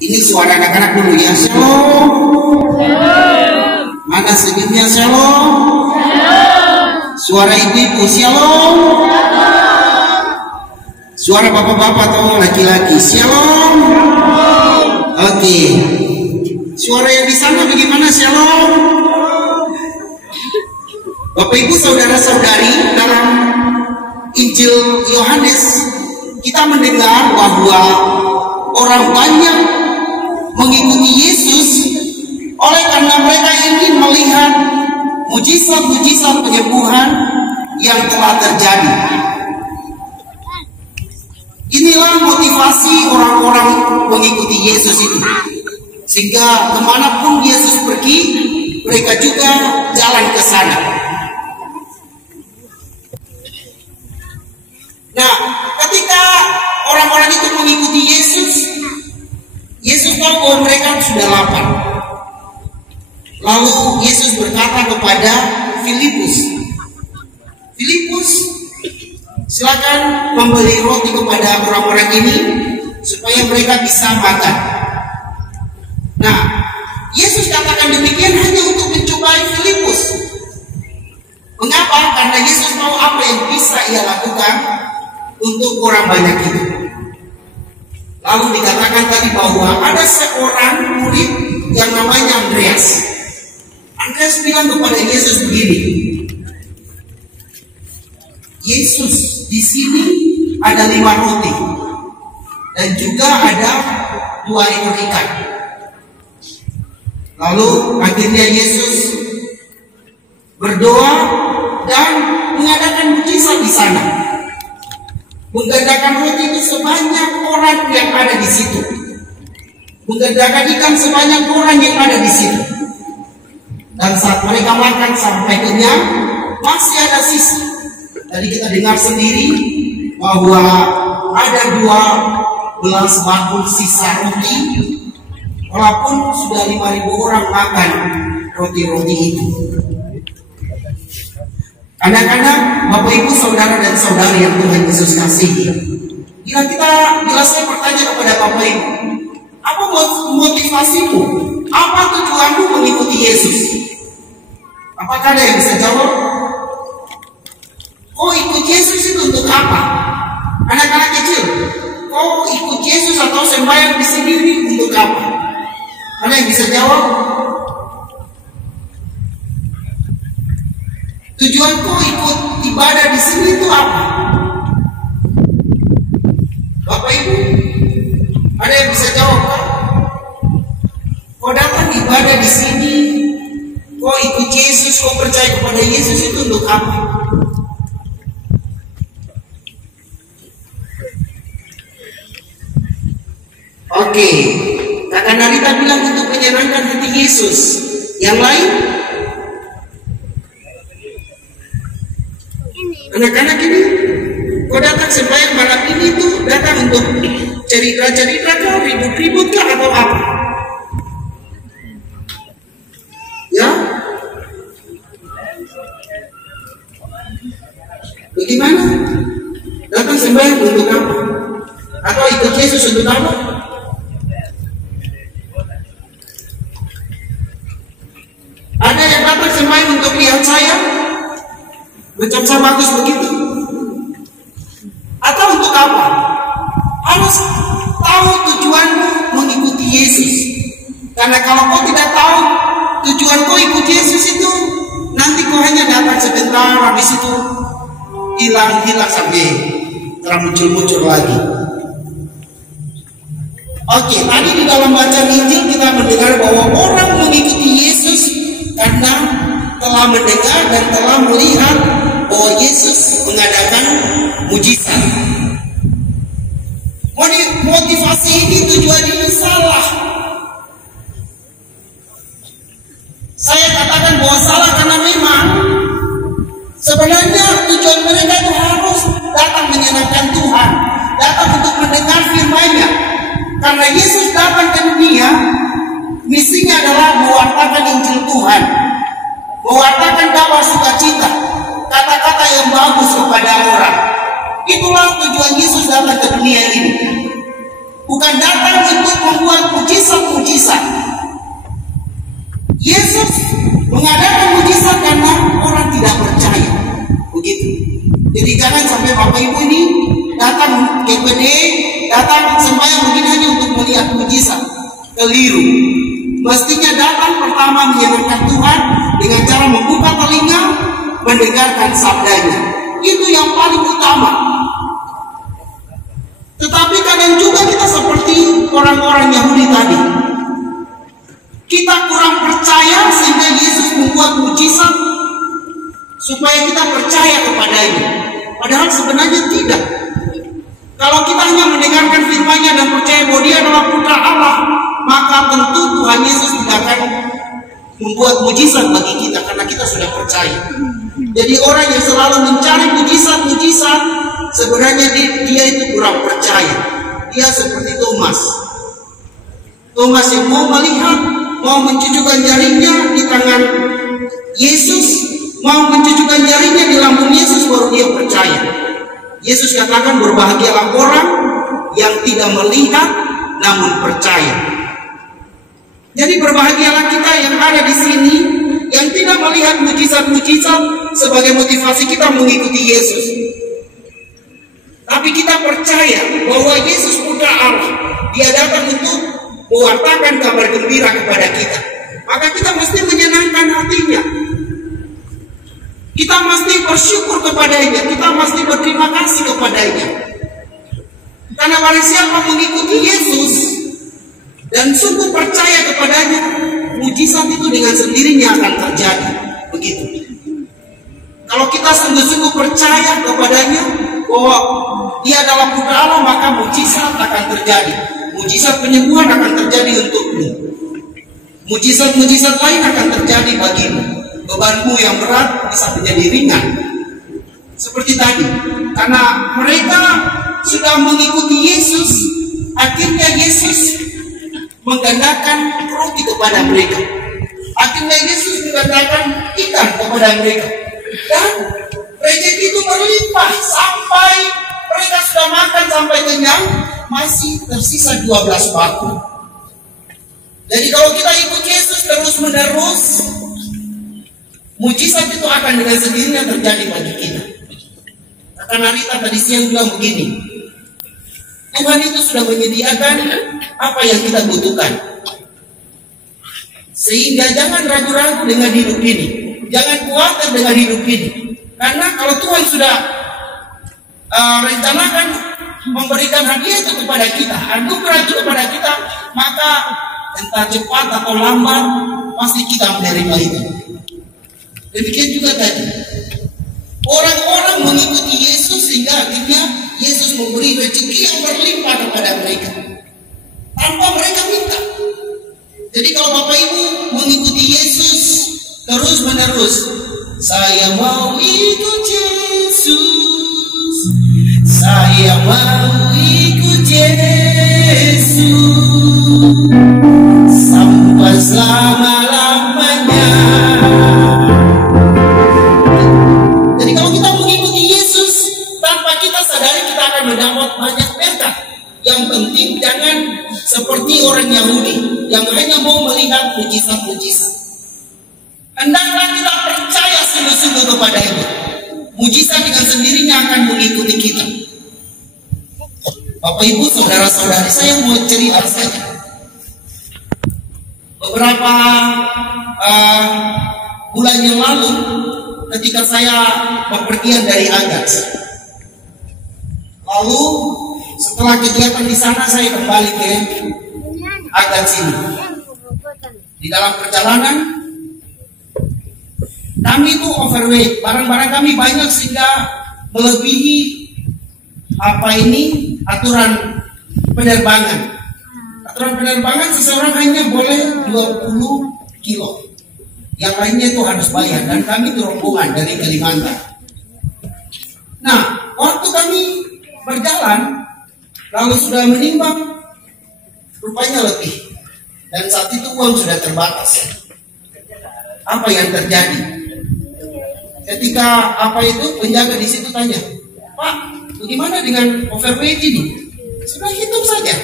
Ini suara anak-anak dulu ya. Shalom. Mana senyumnya shalom? Suara ibu-ibu shalom. Suara bapak-bapak atau laki-laki shalom. Oke. Suara yang di sana bagaimana shalom? Bapak ibu saudara-saudari, dalam Injil Yohanes kita mendengar bahwa orang banyak mengikuti Yesus oleh karena mereka ingin melihat mujizat-mujizat penyembuhan yang telah terjadi. Inilah motivasi orang-orang mengikuti Yesus itu, sehingga kemanapun Yesus pergi, mereka juga jalan ke sana. Nah, ketika orang-orang itu mengikuti Yesus, Yesus tahu bahwa mereka sudah lapar. Lalu Yesus berkata kepada Filipus, silakan memberi roti kepada orang-orang ini supaya mereka bisa makan. Nah, Yesus katakan demikian hanya untuk mencobai Filipus. Mengapa? Karena Yesus tahu apa yang bisa ia lakukan untuk orang banyak itu. Lalu dikatakan tadi bahwa ada seorang murid yang namanya Andreas. Andreas bilang kepada Yesus begini, Yesus, di sini ada 5 roti dan juga ada 2 ekor ikan. Lalu akhirnya Yesus berdoa dan mengadakan mujizat di sana. Menggandakan roti itu sebanyak orang yang ada di situ. Menggandakan ikan sebanyak orang yang ada di situ. Dan saat mereka makan sampai kenyang, masih ada sisa. Tadi kita dengar sendiri bahwa ada 12 bakul sisa roti, walaupun sudah 5.000 orang makan roti-roti itu. Kadang-kadang Bapak Ibu saudara dan saudari yang Tuhan Yesus kasihi, bila saya bertanya kepada Bapak Ibu, apa motivasimu? Apa tujuanmu mengikuti Yesus? Apakah ada yang bisa jawab? Oh, ikut Yesus itu untuk apa? Anak-anak kecil, oh ikut Yesus atau sembahyang di sendiri untuk apa? Ada yang bisa jawab? Tujuanku ikut ibadah di sini itu apa? Bapak Ibu, ada yang bisa jawab? Kau datang ibadah di sini, kau ikut Yesus, kau percaya kepada Yesus itu untuk apa? Oke, Kakak Narita bilang untuk menyenangkan hati Yesus. Yang lain? Anak-anak ini, kau datang sembahyang malam ini tuh datang untuk cerita-cerita kah, ribut-ribut kah atau apa? Ya? Bagaimana? Datang sembahyang untuk apa? Atau ikut Yesus untuk apa? Ada yang datang sembahyang untuk lihat saya? Macam saya bagus begitu? Atau untuk apa? Harus tahu tujuanmu mengikuti Yesus. Karena kalau kau tidak tahu tujuan kau ikut Yesus itu, nanti kau hanya dapat sebentar, habis itu hilang sampai muncul lagi. Oke, tadi di dalam bacaan Injil kita mendengar bahwa orang mengikuti Yesus karena telah mendengar dan telah melihat bahwa Yesus mengadakan mujizat. Motivasi ini, tujuan ini salah. Saya katakan bahwa salah karena memang sebenarnya tujuan mereka itu harus datang menyenangkan Tuhan, datang untuk mendengar firman-Nya. Karena Yesus datang ke dunia, misinya adalah mewartakan Injil Tuhan, mewartakan kabar sukacita, kata-kata yang bagus kepada orang. Itulah tujuan Yesus datang ke dunia ini. bukan datang untuk membuat mujizat-mujizat. Yesus mengadakan mujizat karena orang tidak percaya. Begitu. Jadi jangan sampai Bapak Ibu ini datang ke PD, datang sembahyang begini hanya untuk melihat mujizat. Keliru. Mestinya datang pertama menyenangkan Tuhan dengan cara membuka telinga, mendengarkan sabdanya. Itu yang paling utama. Tetapi kadang juga kita seperti orang-orang Yahudi tadi. Kita kurang percaya sehingga Yesus membuat mujizat supaya kita percaya kepadanya. Padahal sebenarnya tidak. Kalau kita hanya mendengarkan firman-Nya dan percaya bahwa Dia adalah Putra Allah, maka tentu Tuhan Yesus tidak akan membuat mujizat bagi kita karena kita sudah percaya. Jadi orang yang selalu mencari mujizat-mujizat, sebenarnya dia itu kurang percaya. Dia seperti Thomas. Thomas yang mau melihat, mau mencucukkan jarinya di tangan Yesus, mau mencucukkan jarinya di lambung Yesus, baru dia percaya. Yesus katakan berbahagialah orang yang tidak melihat namun percaya. Jadi berbahagialah kita yang ada di sini yang tidak melihat mujizat-mujizat sebagai motivasi kita mengikuti Yesus. Tapi kita percaya bahwa Yesus Putra Allah, Dia datang untuk mewartakan kabar gembira kepada kita. Maka kita mesti menyenangkan hatinya. Kita mesti bersyukur kepadanya. Kita mesti berterima kasih kepadanya. Karena barang siapa mengikuti Yesus dan sungguh percaya kepadanya, mujizat itu dengan sendirinya akan terjadi. Begitu. Kalau kita sungguh-sungguh percaya kepadanya bahwa Dia adalah Putra Allah, maka mujizat akan terjadi. Mujizat penyembuhan akan terjadi untukmu. Mujizat-mujizat lain akan terjadi bagimu. Bebanmu yang berat bisa menjadi ringan. Seperti tadi, karena mereka sudah mengikuti Yesus, akhirnya Yesus menggandakan roti kepada mereka. Akhirnya Yesus menggandakan ikan kepada mereka. Dan rezeki itu berlimpah sampai mereka sudah makan sampai kenyang, masih tersisa 12 batu. Jadi kalau kita ikut Yesus terus-menerus, mujizat itu akan dengan sendirinya terjadi bagi kita. Kata Narita tadi siang bilang begini, Tuhan itu sudah menyediakan apa yang kita butuhkan. Sehingga jangan ragu-ragu dengan hidup ini. Jangan khawatir dengan hidup ini. Karena kalau Tuhan sudah rencanakan memberikan hadiah itu kepada kita, anugerah itu kepada kita, maka entah cepat atau lambat pasti kita menerima itu. Demikian juga tadi, orang-orang mengikuti Yesus sehingga akhirnya Yesus memberi rezeki yang berlimpah kepada mereka tanpa mereka minta. Jadi kalau Bapak Ibu mengikuti Yesus terus-menerus, saya mau ikut Yesus, saya mau ikut Yesus sampai selama-lamanya. Jadi kalau kita mengikuti Yesus tanpa kita sadari, kita akan mendapat banyak berkat. Yang penting jangan seperti orang Yahudi yang hanya mau melihat mujizat-mujizat. Hendaklah kita percaya sungguh-sungguh kepadanya. Mujizat dengan sendirinya akan mengikuti kita. Bapak Ibu, saudara-saudari, saya mau cerita saja. Beberapa bulan yang lalu, ketika saya bepergian dari Agats, lalu setelah kegiatan di sana saya kembali ke Agats ini. Di dalam perjalanan kami itu overweight, barang-barang kami banyak sehingga melebihi aturan penerbangan. Aturan penerbangan seseorang hanya boleh 20 kilo. Yang lainnya itu harus bayar, dan kami itu rombongan dari Kalimantan. Nah, waktu kami berjalan, lalu sudah menimbang, rupanya lebih. Dan saat itu uang sudah terbatas. Apa yang terjadi? Ketika penjaga di situ tanya, Pak, bagaimana dengan overweight ini? Sudah hitung saja.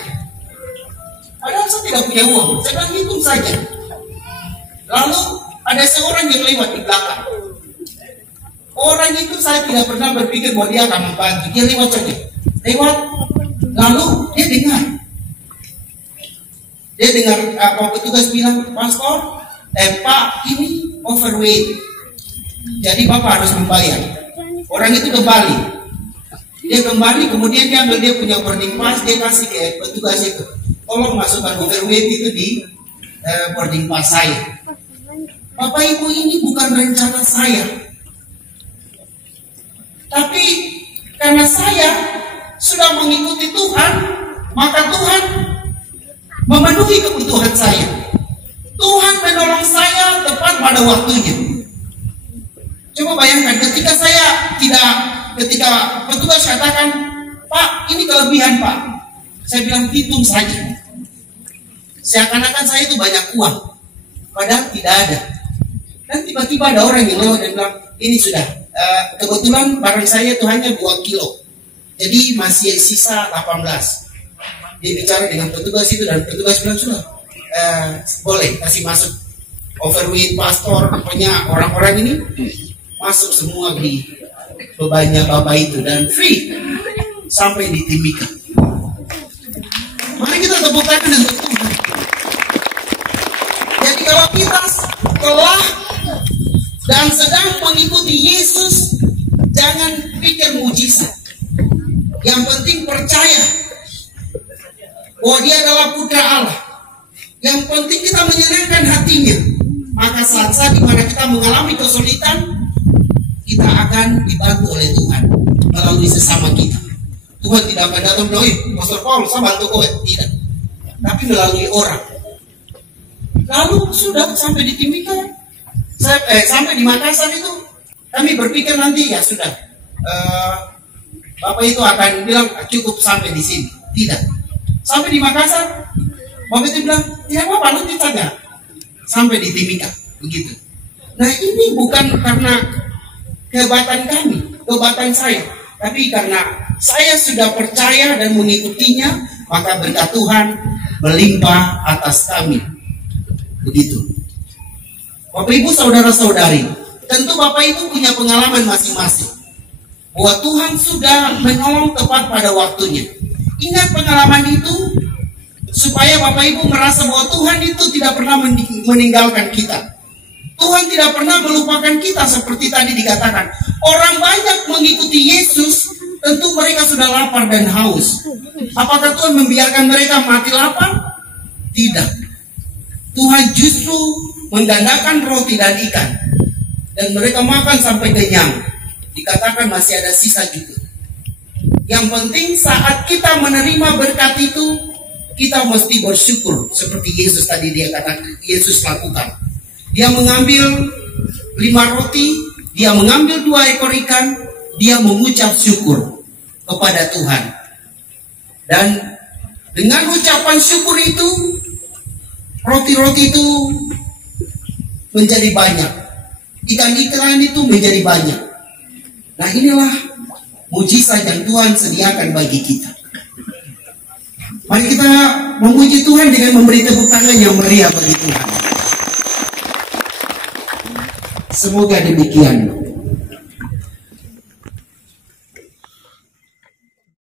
tidak punya uang. Saya bilang hitung saja. Lalu ada seorang yang lewat di belakang. Orang itu saya tidak pernah berpikir bahwa dia akan membantu. Dia lewat saja. Lewat. Lalu dia dengar. Dia dengar apa petugas bilang, Pastor, Pak ini overweight. Jadi Bapak harus membayar. Orang itu kembali. Dia kembali, kemudian dia ambil dia punya boarding pass, dia kasih ke petugas itu. Tolong masukkan overweight itu di boarding pass saya. Bapak Ibu, ini bukan rencana saya. Tapi karena saya sudah mengikuti Tuhan, maka Tuhan memenuhi kebutuhan saya. Tuhan menolong saya tepat pada waktunya. Coba bayangkan ketika petugas katakan, Pak, ini kelebihan Pak. Saya bilang hitung saja. Seakan-akan saya itu banyak uang, padahal tidak ada. Dan tiba-tiba ada orang yang lewat dan bilang, ini sudah, kebetulan barang saya itu hanya 2 kilo. Jadi masih sisa 18. Dia bicara dengan petugas itu dan petugas bilang, sudah, boleh kasih masuk. Overweight, pastor, pokoknya orang-orang ini masuk semua di bebannya Bapak itu dan free sampai di Timika. Mari kita tepuk tangan untuk Tuhan. Jadi kalau kita telah dan sedang mengikuti Yesus, jangan pikir mujizat. Yang penting percaya bahwa Dia adalah Putra Allah. Yang penting kita menyenangkan hatinya. Maka saat-saat di mana kita mengalami kesulitan, kita akan dibantu oleh Tuhan melalui sesama kita. Tuhan tidak akan datang bilang, Pastor Paul, saya bantu kau. Tidak. Tapi melalui orang. Lalu sudah sampai di Timika, sampai di Makassar itu, kami berpikir nanti ya sudah, Bapak itu akan bilang cukup sampai di sini. Tidak. Sampai di Makassar, Bapak itu bilang, tidak apa-apa, nanti saja. Sampai di Timika, begitu. Nah ini bukan karena kehebatan kami, kehebatan saya, tapi karena saya sudah percaya dan mengikutinya, maka berkat Tuhan melimpah atas kami. Begitu. Bapak Ibu, saudara-saudari, tentu Bapak Ibu punya pengalaman masing-masing bahwa Tuhan sudah menolong tepat pada waktunya. Ingat pengalaman itu supaya Bapak Ibu merasa bahwa Tuhan itu tidak pernah meninggalkan kita. Tuhan tidak pernah melupakan kita seperti tadi dikatakan. Orang banyak mengikuti Yesus, tentu mereka sudah lapar dan haus. Apakah Tuhan membiarkan mereka mati lapar? Tidak. Tuhan justru menggandakan roti dan ikan. Dan mereka makan sampai kenyang. Dikatakan masih ada sisa juga. Yang penting saat kita menerima berkat itu, kita mesti bersyukur. Seperti Yesus tadi dia katakan, Yesus lakukan. Dia mengambil 5 roti, dia mengambil 2 ekor ikan, dia mengucap syukur kepada Tuhan. Dan dengan ucapan syukur itu, roti-roti itu menjadi banyak. Ikan-ikan itu menjadi banyak. Nah inilah mujizat yang Tuhan sediakan bagi kita. Mari kita memuji Tuhan dengan memberi tepuk tangan yang meriah bagi Tuhan. Semoga demikian.